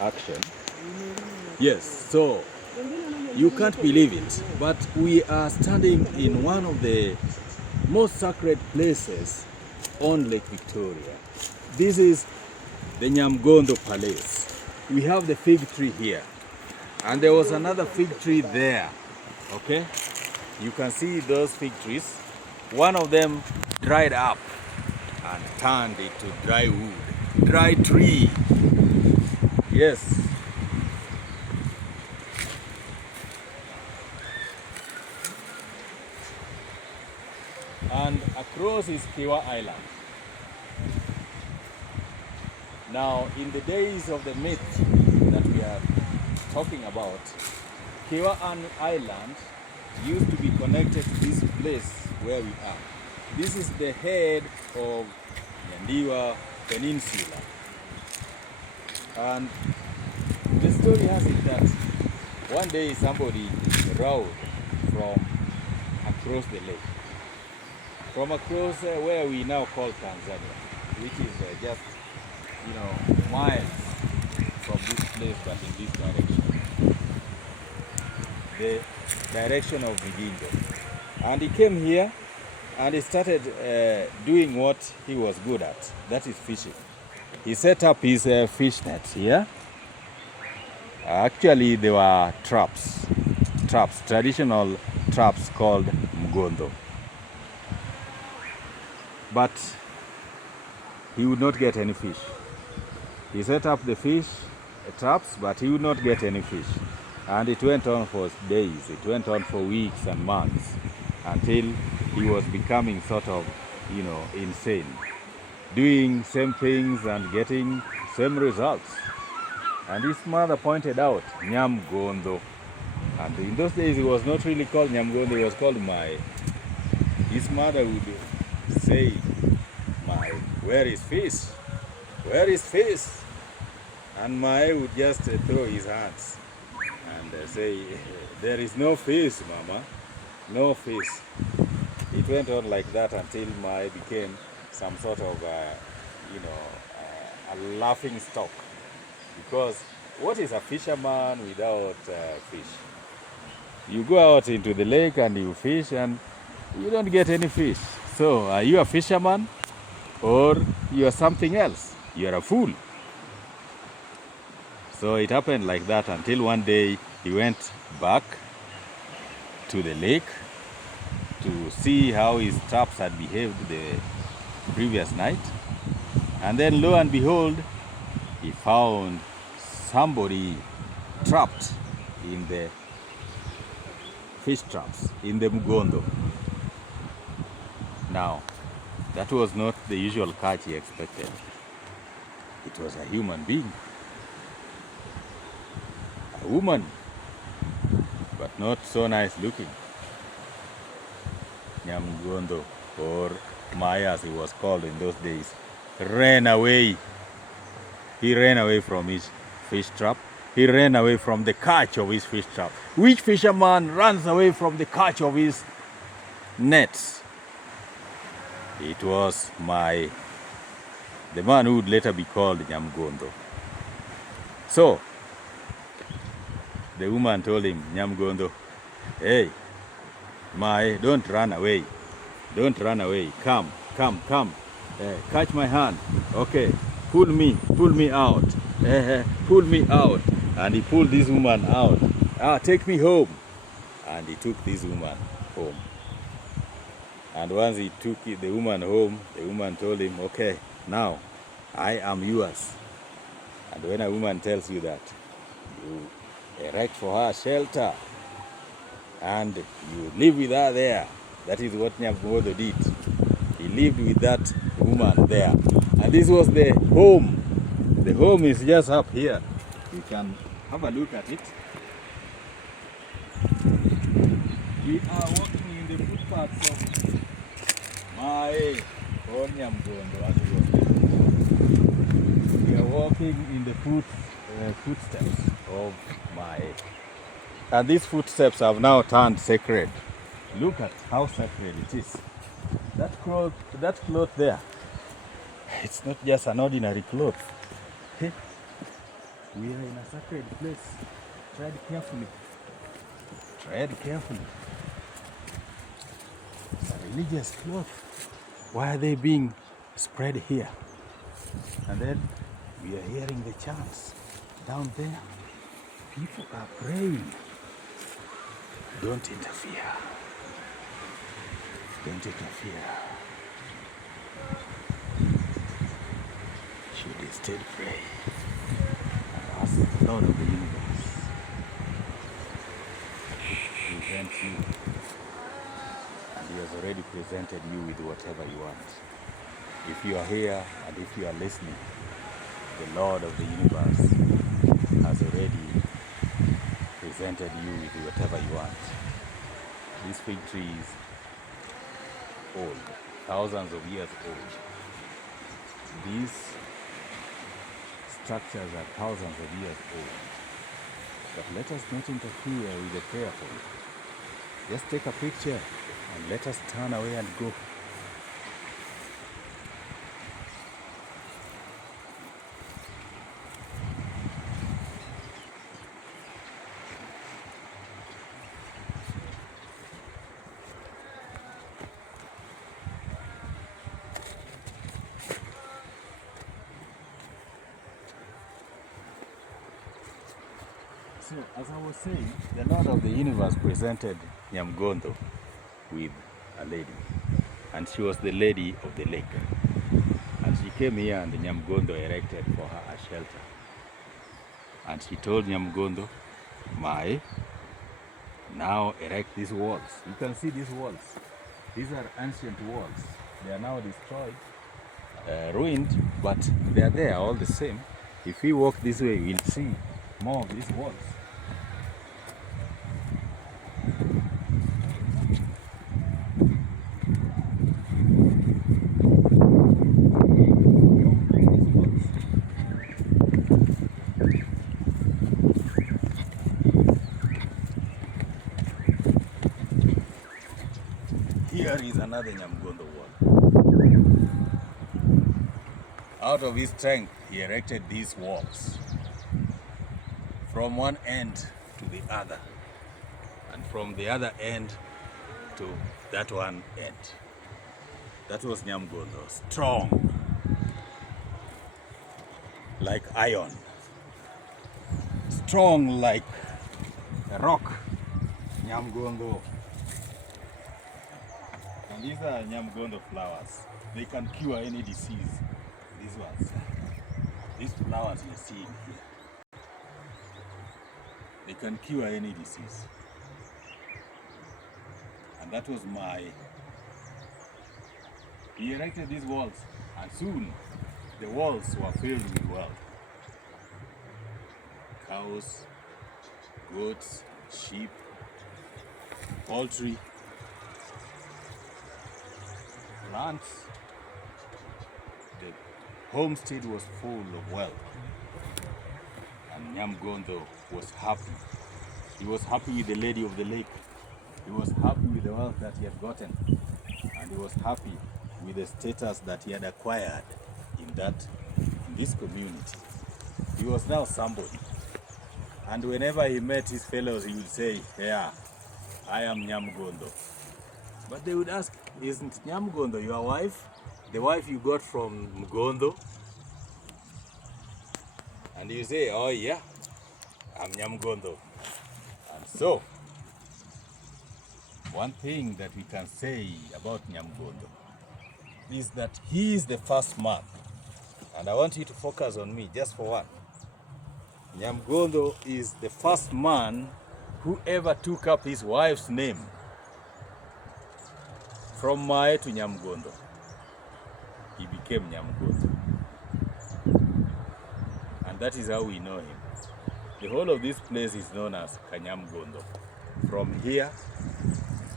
action. Yes, so you can't believe it, but we are standing in one of the most sacred places on Lake Victoria. This is the Nyamgondho Palace. We have the fig tree here, and there was another fig tree there. Okay, you can see those fig trees. One of them dried up and turned into dry wood, dry tree. Yes. And across is Kiwa Island. Now, in the days of the myth that we are talking about, Kiwa Island used to be connected to this place where we are. This is the head of Nyandiwa Peninsula. And the story has it that one day somebody rowed from across the lake, from across where we now call Tanzania, which is just, miles from this place, but in this direction, the direction of Nyamgondho. And he came here and he started doing what he was good at, that is fishing. He set up his fish nets here. Actually, they were traps, traditional traps called Mgondo. But he would not get any fish. He set up the fish traps, but he would not get any fish. And it went on for days, it went on for weeks and months, until he was becoming sort of, insane. Doing same things and getting same results. And his mother pointed out, Nyamgondho. And in those days, it was not really called Nyamgondho, it was called Mai. His mother would say, Mai, where is fish? Where is fish? And Mai would just throw his hands and say, there is no fish, Mama, no fish. It went on like that until Mai became some sort of, a laughing stock. Because what is a fisherman without fish? You go out into the lake and you fish and you don't get any fish. So are you a fisherman or you are something else? You are a fool. So it happened like that until one day he went back to the lake to see how his traps had behaved the previous night. And then lo and behold, he found somebody trapped in the fish traps, in the Mgondo. Now, that was not the usual catch he expected. It was a human being. A woman, but not so nice looking. Nyamgondho, or Maya as he was called in those days, ran away. He ran away from his fish trap. He ran away from the catch of his fish trap. Which fisherman runs away from the catch of his nets? It was the man who would later be called Nyamgondho. So, the woman told him, Nyamgondho, hey, don't run away. Don't run away. Come. Catch my hand. Okay, pull me out. Pull me out. And he pulled this woman out. Take me home. And he took this woman home. And once he took the woman home, the woman told him, okay, now I am yours. And when a woman tells you that, you erect for her shelter and you live with her there. That is what Nyamgondho did. He lived with that woman there. And this was the home. The home is just up here. You can have a look at it. We are walking in the footpaths of Mae or Nyamgondho, as we was saying. We are walking in the footsteps of Mae. And these footsteps have now turned sacred. Look at how sacred it is. That cloth there, it's not just an ordinary cloth. We are in a sacred place. Tread carefully. Tread carefully. It's a religious cloth. Why are they being spread here? And then we are hearing the chants down there. People are praying. Don't interfere. Don't interfere. Should instead pray and ask the Lord of the universe to present you. And He has already presented you with whatever you want. If you are here and if you are listening, the Lord of the universe has already presented you with whatever you want. This fig tree is old, thousands of years old. These structures are thousands of years old. But let us not interfere with the prayerful. Just take a picture and let us turn away and go. So, as I was saying, the Lord of the universe presented Nyamgondho with a lady, and she was the lady of the lake. And she came here and Nyamgondho erected for her a shelter. And she told Nyamgondho, now erect these walls. You can see these walls. These are ancient walls. They are now destroyed, ruined, but they are there all the same. If we walk this way, we'll see more of these walls. Here is another Nyamgondho wall. Out of his strength, he erected these walls from one end to the other, and from the other end to that one end. That was Nyamgondho, strong like iron, strong like a rock. Nyamgondho. And these are Nyamgondho flowers. They can cure any disease. These ones. These flowers you're seeing here. They can cure any disease. And that was he erected these walls, and soon the walls were filled with wealth. Cows, goats, sheep, poultry, plants. The homestead was full of wealth. And Nyamgondho was happy. He was happy with the lady of the lake. He was happy with the wealth that he had gotten. And he was happy with the status that he had acquired in this community. He was now somebody. And whenever he met his fellows, he would say, yeah, I am Nyamgondho. But they would ask, isn't Nyamgondho your wife? The wife you got from Mgondo? And you say, oh yeah, I'm Nyamgondho. And so, one thing that we can say about Nyamgondho is that he is the first man. And I want you to focus on me just for one. Nyamgondho is the first man who ever took up his wife's name from Mae to Nyamgondho. He became Nyamgondho. And that is how we know him. The whole of this place is known as Kanyamgondho. From here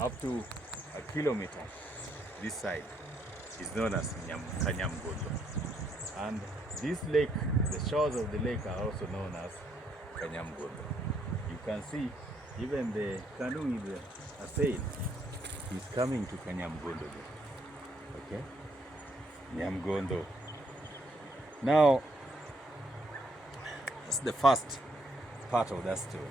up to a kilometer, this side is known as Kanyamgondho. And this lake, the shores of the lake are also known as Nyamgondho. You can see even the canoe with a sail is coming to Nyamgondho. Okay? Nyamgondho. Now, That's the first part of that story.